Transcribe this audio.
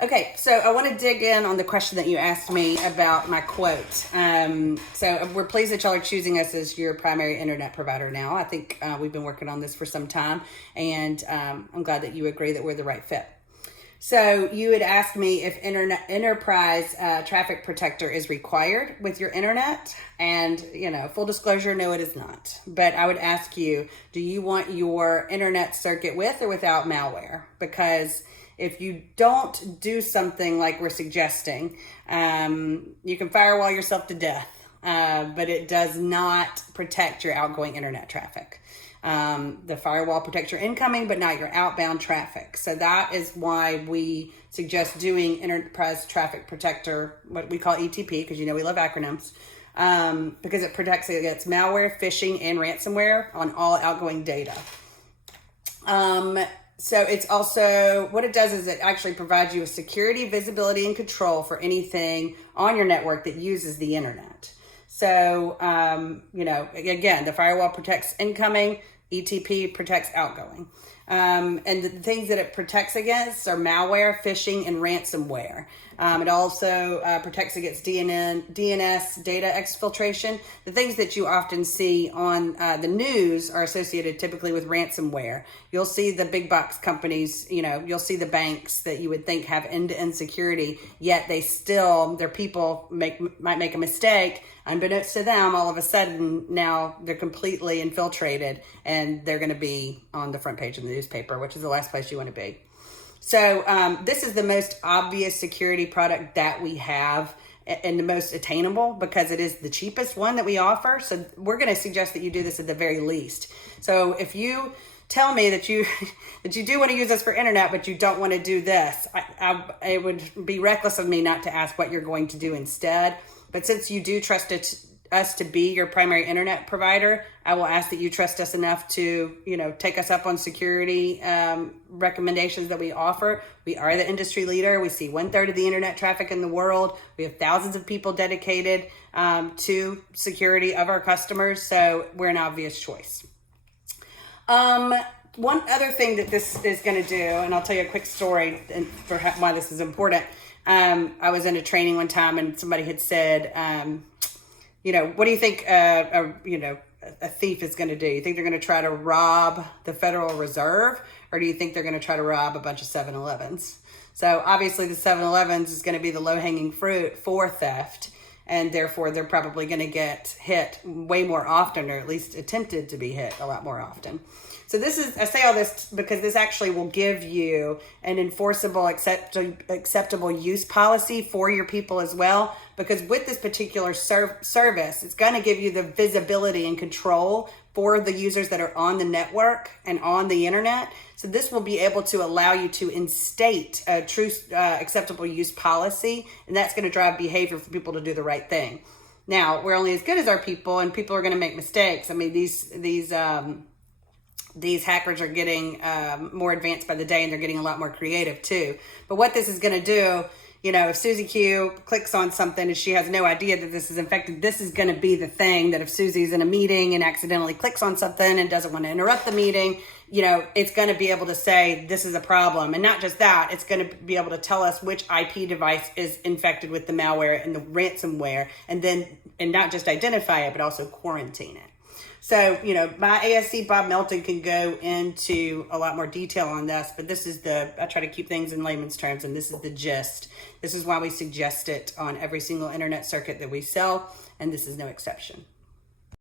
Okay, so I want to dig in on the question that you asked me about my quote. So we're pleased that y'all are choosing us as your primary internet provider now. I think we've been working on this for some time, and I'm glad that you agree that we're the right fit. So you had asked me if enterprise traffic protector is required with your internet, and full disclosure, no, it is not. But I would ask you, do you want your internet circuit with or without malware? Because if you don't do something like we're suggesting, you can firewall yourself to death, but it does not protect your outgoing internet traffic. The firewall protects your incoming, but not your outbound traffic. So that is why we suggest doing Enterprise Traffic Protector, what we call ETP, because we love acronyms, because it protects against malware, phishing, and ransomware on all outgoing data. So it's also, what it does is it actually provides you with security, visibility, and control for anything on your network that uses the internet. So, again, the firewall protects incoming, ETP protects outgoing. And the things that it protects against are malware, phishing, and ransomware. It also protects against DNS, data exfiltration. The things that you often see on the news are associated typically with ransomware. You'll see the big box companies, you'll see the banks that you would think have end-to-end security, yet their people might make a mistake. Unbeknownst to them, all of a sudden, now they're completely infiltrated and they're going to be on the front page of the newspaper, which is the last place you want to be. So this is the most obvious security product that we have and the most attainable because it is the cheapest one that we offer. So we're going to suggest that you do this at the very least. So if you tell me that you do want to use us for internet, but you don't want to do this, it would be reckless of me not to ask what you're going to do instead. But since you do trust us to be your primary internet provider, I will ask that you trust us enough to, take us up on security recommendations that we offer. We are the industry leader. We see 1/3 of the internet traffic in the world. We have thousands of people dedicated to security of our customers. So we're an obvious choice. One other thing that this is going to do, and I'll tell you a quick story for why this is important. I was in a training one time and somebody had said, what do you think a thief is going to do? You think they're going to try to rob the Federal Reserve, or do you think they're going to try to rob a bunch of 7-Elevens? So obviously the 7-Elevens is going to be the low-hanging fruit for theft, and therefore they're probably going to get hit way more often, or at least attempted to be hit a lot more often. So I say all this because this actually will give you an enforceable, acceptable use policy for your people as well. Because with this particular service, it's going to give you the visibility and control for the users that are on the network and on the internet. So this will be able to allow you to instate a true acceptable use policy, and that's going to drive behavior for people to do the right thing. Now, we're only as good as our people, and people are going to make mistakes. I mean, these hackers are getting more advanced by the day, and they're getting a lot more creative too. But what this is going to do, if Susie Q clicks on something and she has no idea that this is infected, this is going to be the thing that if Susie's in a meeting and accidentally clicks on something and doesn't want to interrupt the meeting, it's going to be able to say this is a problem. And not just that, it's going to be able to tell us which IP device is infected with the malware and the ransomware, and not just identify it, but also quarantine it. So, my ASC, Bob Melton, can go into a lot more detail on this, but I try to keep things in layman's terms, and this is the gist. This is why we suggest it on every single internet circuit that we sell, and this is no exception.